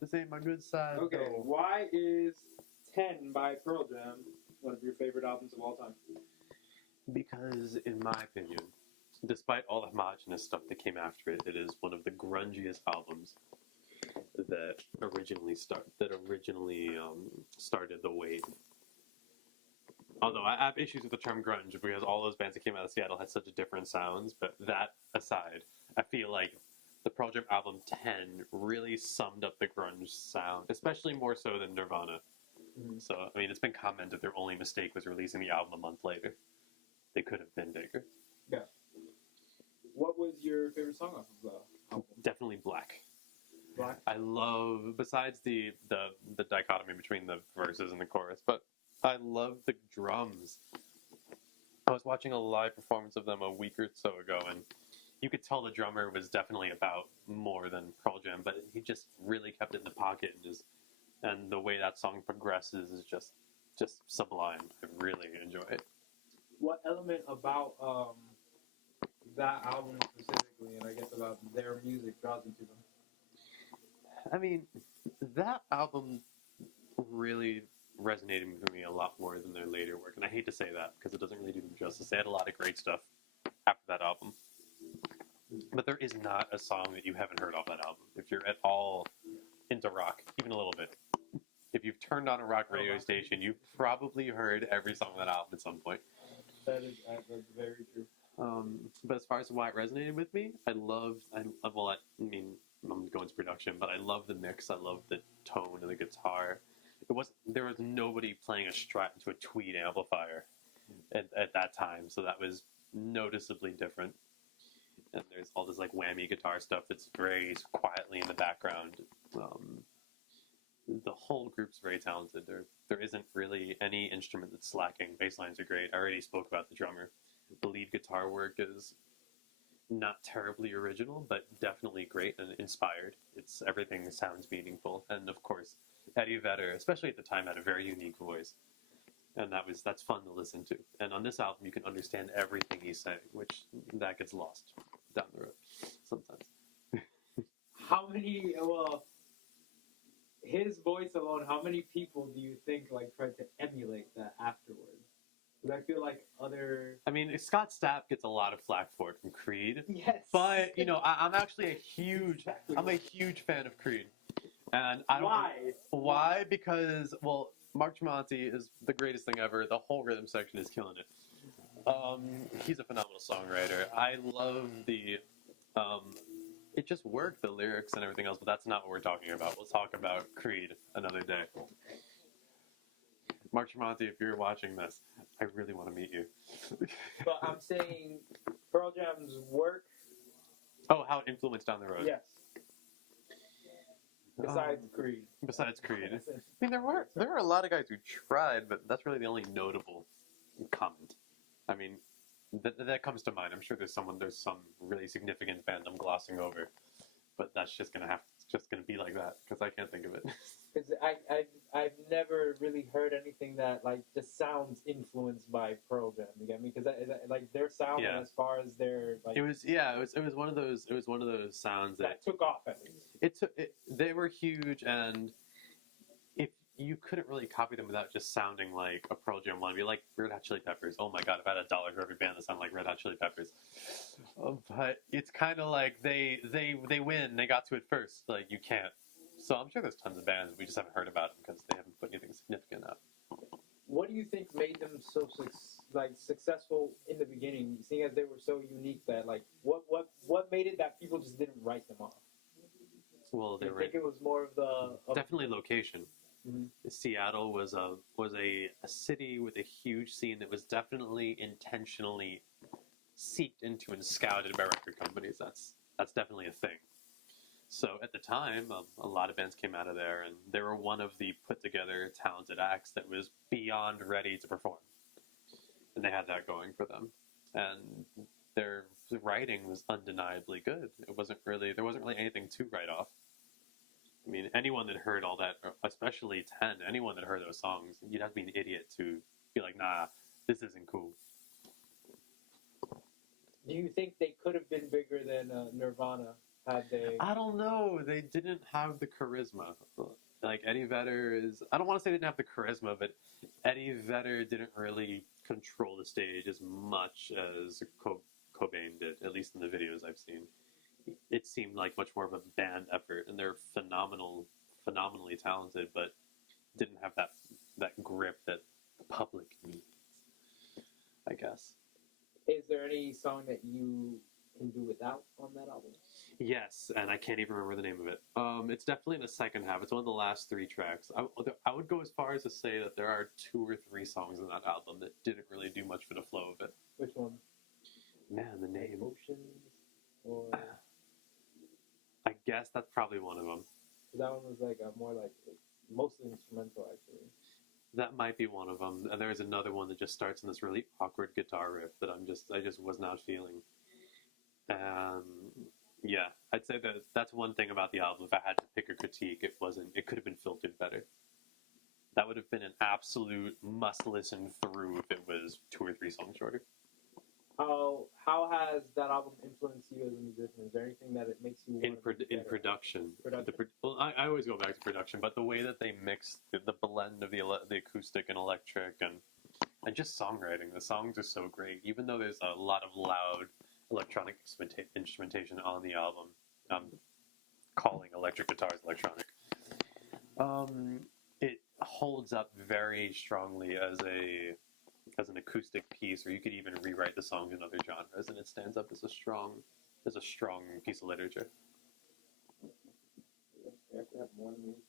This ain't my good side. Okay, though. why is 10 by Pearl Jam one of your favorite albums of all time? Because, in my opinion, despite all the homogenous stuff that came after it, it is one of the grungiest albums that originally started the wave. Although I have issues with the term grunge because all those bands that came out of Seattle had such different sounds, but that aside, I feel like the Pearl Jam album 10 really summed up the grunge sound, especially more so than Nirvana. Mm-hmm. So, I mean, it's been commented their only mistake was releasing the album a month later. They could have been bigger. Yeah. What was your favorite song off of the album? Definitely Black. Black? I love, besides the dichotomy between the verses and the chorus, but I love the drums. I was watching a live performance of them a week or so ago, and you could tell the drummer was definitely about more than Pearl Jam, but he just really kept it in the pocket, and the way that song progresses is just sublime. I really enjoy it. What element about that album specifically, and I guess about their music, draws you to them? I mean, that album really resonated with me a lot more than their later work, and I hate to say that because it doesn't really do them justice. They had a lot of great stuff after that album, but there is not a song that you haven't heard off that album. If you're at all into rock, even a little bit, if you've turned on a rock radio station, you've probably heard every song on that album at some point. That's very true. But as far as why it resonated with me, I'm going to go into production, but I love the mix. I love the tone of the guitar. There was nobody playing a Strat into a Tweed amplifier at that time, so that was noticeably different. And there's all this like whammy guitar stuff that's very quietly in the background. The whole group's very talented. There isn't really any instrument that's slacking. Bass lines are great. I already spoke about the drummer. The lead guitar work is not terribly original, but definitely great and inspired. Everything sounds meaningful, and of course, Eddie Vedder, especially at the time, had a very unique voice, and that's fun to listen to. And on this album, you can understand everything he's saying, which that gets lost down the road sometimes. How many? Well, his voice alone. How many people do you think tried to emulate that afterwards? Because I feel like other. I mean, Scott Stapp gets a lot of flack for it from Creed. Yes. But I'm actually a huge fan of Creed, and I don't. Why? Why? Because Mark Tremonti is the greatest thing ever. The whole rhythm section is killing it. He's a phenomenal songwriter. I love it just worked, the lyrics and everything else, but that's not what we're talking about. We'll talk about Creed another day. Mark Tremonti, if you're watching this, I really want to meet you. But I'm saying Pearl Jam's work. Oh, how it influenced down the road. Yes. Besides Creed. I mean, there were a lot of guys who tried, but that's really the only notable comment. I mean, that comes to mind. I'm sure there's some really significant band I'm glossing over, but that's just gonna be like that because I can't think of it. Because I've never really heard anything that just sounds influenced by Pearl Jam. You get me? Because their sound, as far as their it was one of those sounds that took off. At least they were huge, and if you couldn't really copy them without just sounding like a Pearl Jam wannabe, like Red Hot Chili Peppers. Oh my God, if I had $1 for every band that sounded like Red Hot Chili Peppers. But it's kind of like they win. They got to it first. Like you can't. So I'm sure there's tons of bands we just haven't heard about them because they haven't put anything significant out. What do you think made them so successful in the beginning, seeing as they were so unique that what made it that people just didn't write them off? Well, I think it was more of the definitely location. Mm-hmm. Seattle was a city with a huge scene that was definitely intentionally seeked into and scouted by record companies. That's definitely a thing. So at the time, a lot of bands came out of there, and they were one of the put-together, talented acts that was beyond ready to perform. And they had that going for them. And their writing was undeniably good. There wasn't really anything to write off. I mean, anyone that heard all that, especially 10, anyone that heard those songs, you'd have to be an idiot to be like, nah, this isn't cool. Do you think they could have been bigger than Nirvana Had they? I don't know. They didn't have the charisma. Like Eddie Vedder is. I don't want to say they didn't have the charisma, but Eddie Vedder didn't really control the stage as much as Cobain did. At least in the videos I've seen, it seemed like much more of a band effort, and they're phenomenally talented, but didn't have that grip that the public needs, I guess. Is there any song that you can do without on that album? Yes, and I can't even remember the name of it. It's definitely in the second half. It's one of the last 3 tracks. I would go as far as to say that there are 2 or 3 songs in that album that didn't really do much for the flow of it. Which one? Man, the name. Emotions? Or I guess that's probably one of them. that one was like more like mostly instrumental actually. That might be one of them. And there's another one that just starts in this really awkward guitar riff that I just was not feeling. Yeah, I'd say that that's one thing about the album. If I had to pick a critique, it could have been filtered better. That would have been an absolute must listen through if it was 2 or 3 songs shorter. How has that album influenced you as a musician? Is there anything that it makes you want in production? Production. Well, I always go back to production, but the way that they mix the blend of the acoustic and electric and just songwriting, the songs are so great. Even though there's a lot of loud electronic instrumentation on the album, calling electric guitars electronic, it holds up very strongly as an acoustic piece, or you could even rewrite the song in other genres, and it stands up as a strong piece of literature. You have to have more music.